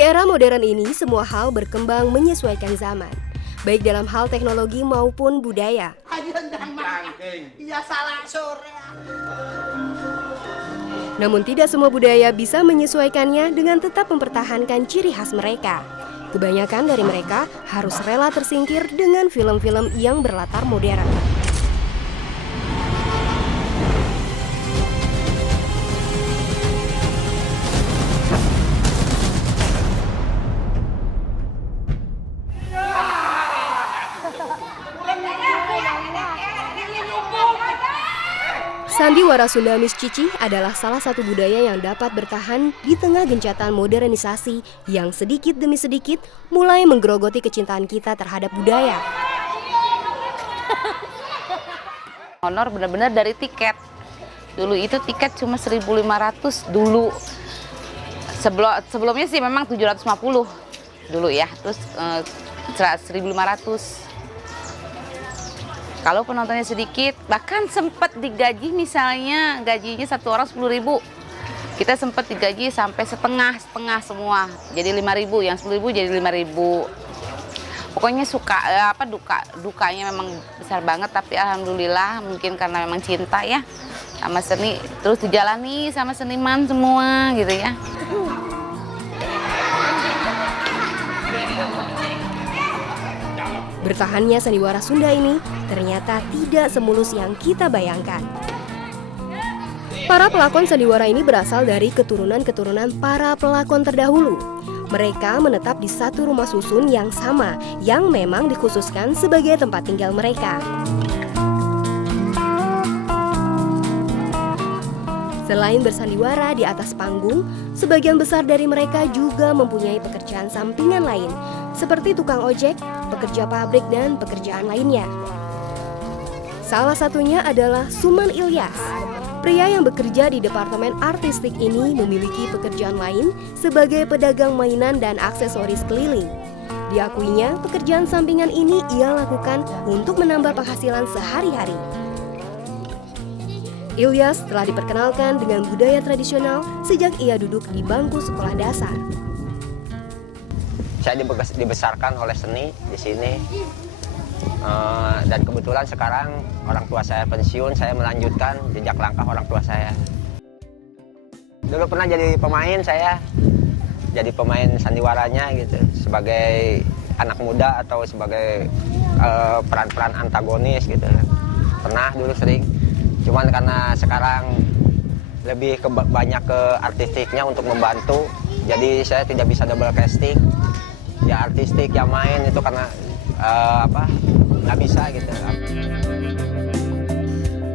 Di era modern ini, semua hal berkembang menyesuaikan zaman, baik dalam hal teknologi maupun budaya. Iya salah sore. Namun tidak semua budaya bisa menyesuaikannya dengan tetap mempertahankan ciri khas mereka. Kebanyakan dari mereka harus rela tersingkir dengan film-film yang berlatar modern. Sandiwara Sunda Miss Cici adalah salah satu budaya yang dapat bertahan di tengah gencatan modernisasi yang sedikit demi sedikit mulai menggerogoti kecintaan kita terhadap budaya. Honor benar-benar dari tiket. Dulu itu tiket cuma 1.500 dulu. Sebelumnya sih memang 750 dulu ya, terus 1.500. Kalau penontonnya sedikit, bahkan sempat digaji misalnya gajinya satu orang 10.000. Kita sempat digaji sampai setengah semua. Jadi 5.000, yang 10.000 jadi 5.000. Pokoknya dukanya memang besar banget, tapi alhamdulillah mungkin karena memang cinta ya sama seni, terus dijalani sama seniman semua gitu ya. Bertahannya sandiwara Sunda ini ternyata tidak semulus yang kita bayangkan. Para pelakon sandiwara ini berasal dari keturunan-keturunan para pelakon terdahulu. Mereka menetap di satu rumah susun yang sama, yang memang dikhususkan sebagai tempat tinggal mereka. Selain bersandiwara di atas panggung, sebagian besar dari mereka juga mempunyai pekerjaan sampingan lain, seperti tukang ojek, pekerja pabrik, dan pekerjaan lainnya. Salah satunya adalah Suman Ilyas. Pria yang bekerja di departemen artistik ini memiliki pekerjaan lain sebagai pedagang mainan dan aksesoris keliling. Diakuinya, pekerjaan sampingan ini ia lakukan untuk menambah penghasilan sehari-hari. Ilyas telah diperkenalkan dengan budaya tradisional sejak ia duduk di bangku sekolah dasar. Saya dibesarkan oleh seni di sini, dan kebetulan sekarang orang tua saya pensiun, saya melanjutkan jejak langkah orang tua saya. Dulu pernah jadi pemain, saya jadi pemain sandiwaranya gitu, sebagai anak muda atau sebagai peran-peran antagonis gitu. Pernah dulu sering, cuman karena sekarang lebih banyak ke artistiknya untuk membantu, jadi saya tidak bisa double casting. Ya artistik yang main itu karena nggak bisa gitu.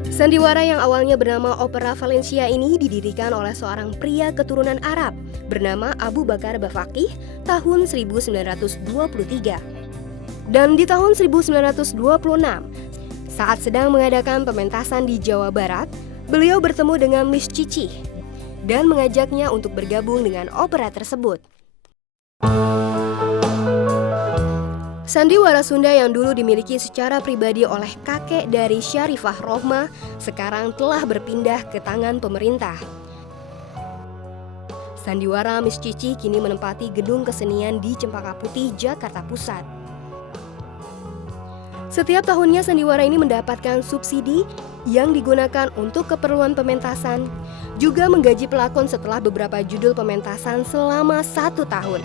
Sandiwara yang awalnya bernama Opera Valencia ini didirikan oleh seorang pria keturunan Arab bernama Abu Bakar Bafaqih tahun 1923. Dan di tahun 1926, saat sedang mengadakan pementasan di Jawa Barat, beliau bertemu dengan Miss Cici dan mengajaknya untuk bergabung dengan opera tersebut. Sandiwara Sunda yang dulu dimiliki secara pribadi oleh kakek dari Syarifah Rohmah sekarang telah berpindah ke tangan pemerintah. Sandiwara Miss Cici kini menempati gedung kesenian di Cempaka Putih, Jakarta Pusat. Setiap tahunnya sandiwara ini mendapatkan subsidi yang digunakan untuk keperluan pementasan, juga menggaji pelakon setelah beberapa judul pementasan selama 1 tahun.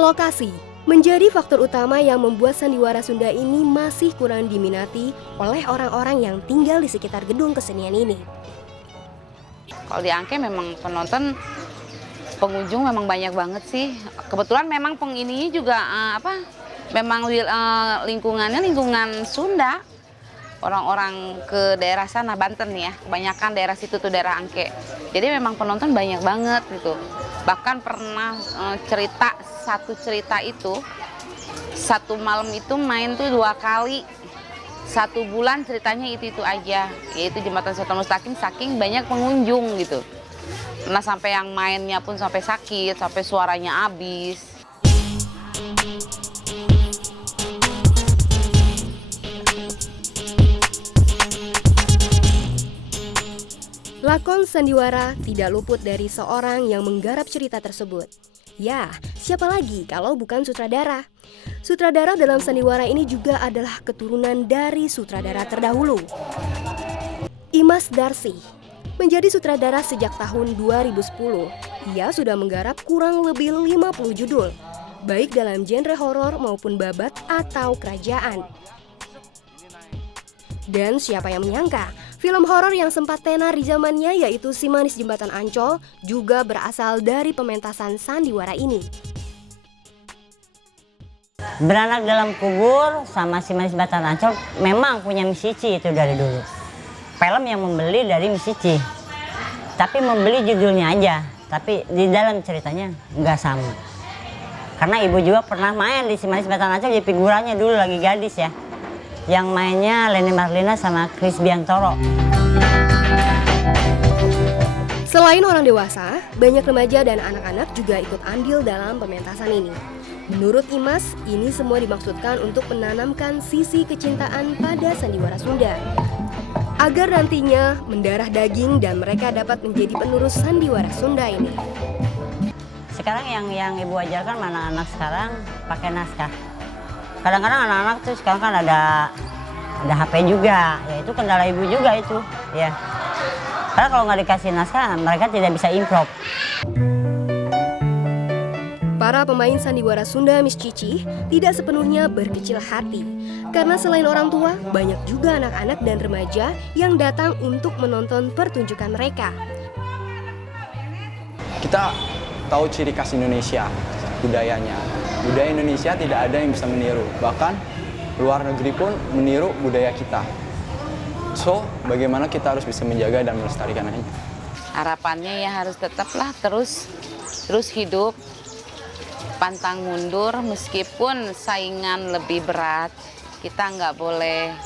Lokasi menjadi faktor utama yang membuat sandiwara Sunda ini masih kurang diminati oleh orang-orang yang tinggal di sekitar gedung kesenian ini. Kalau di Angke memang pengunjung memang banyak banget sih. Kebetulan memang ini juga memang lingkungan Sunda. Orang-orang ke daerah sana, Banten ya, kebanyakan daerah situ tuh daerah Angke. Jadi memang penonton banyak banget gitu. Bahkan pernah satu cerita itu, satu malam itu main tuh 2 kali. 1 bulan ceritanya itu aja, yaitu Jembatan Siratul Mustaqim, saking banyak pengunjung gitu. Nah sampai yang mainnya pun sampai sakit, sampai suaranya habis. Lakon sandiwara tidak luput dari seorang yang menggarap cerita tersebut. Ya, siapa lagi kalau bukan sutradara? Sutradara dalam sandiwara ini juga adalah keturunan dari sutradara terdahulu, Imas Darsi. Menjadi sutradara sejak tahun 2010, ia sudah menggarap kurang lebih 50 judul, baik dalam genre horor maupun babat atau kerajaan. Dan siapa yang menyangka, film horor yang sempat tenar di zamannya yaitu Si Manis Jembatan Ancol juga berasal dari pementasan sandiwara ini. Beranak dalam kubur sama Si Manis Jembatan Ancol memang punya Miss Cici itu dari dulu. Film yang membeli dari Miss Cici. Tapi membeli judulnya aja, tapi di dalam ceritanya nggak sama. Karena ibu juga pernah main di Si Manis Jembatan Ancol jadi figurannya dulu lagi gadis ya. Yang mainnya Leni Marlina sama Chris Biantoro. Selain orang dewasa, banyak remaja dan anak-anak juga ikut andil dalam pementasan ini. Menurut Imas, ini semua dimaksudkan untuk menanamkan sisi kecintaan pada sandiwara Sunda, agar nantinya mendarah daging dan mereka dapat menjadi penerus sandiwara Sunda ini. Sekarang yang ibu ajarkan anak-anak sekarang pakai naskah. Kadang-kadang anak-anak tuh sekarang kan ada HP juga, ya itu kendala ibu juga itu, ya. Karena kalau nggak dikasih naskah, mereka tidak bisa improv. Para pemain sandiwara Sunda Miss Cici tidak sepenuhnya berkecil hati, karena selain orang tua, banyak juga anak-anak dan remaja yang datang untuk menonton pertunjukan mereka. Kita tahu ciri khas Indonesia, budayanya. Budaya Indonesia tidak ada yang bisa meniru, bahkan luar negeri pun meniru budaya kita. So, bagaimana kita harus bisa menjaga dan melestarikannya? Harapannya ya harus tetaplah terus hidup, pantang mundur meskipun saingan lebih berat. Kita nggak boleh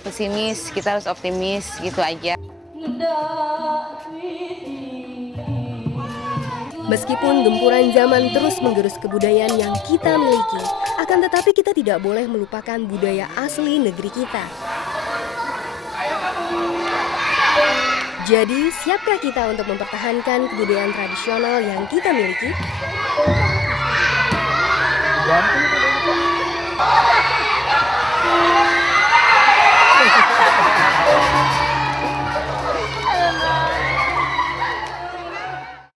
pesimis, kita harus optimis gitu aja. Meskipun gempuran zaman terus menggerus kebudayaan yang kita miliki, akan tetapi kita tidak boleh melupakan budaya asli negeri kita. Jadi, siapkah kita untuk mempertahankan kebudayaan tradisional yang kita miliki?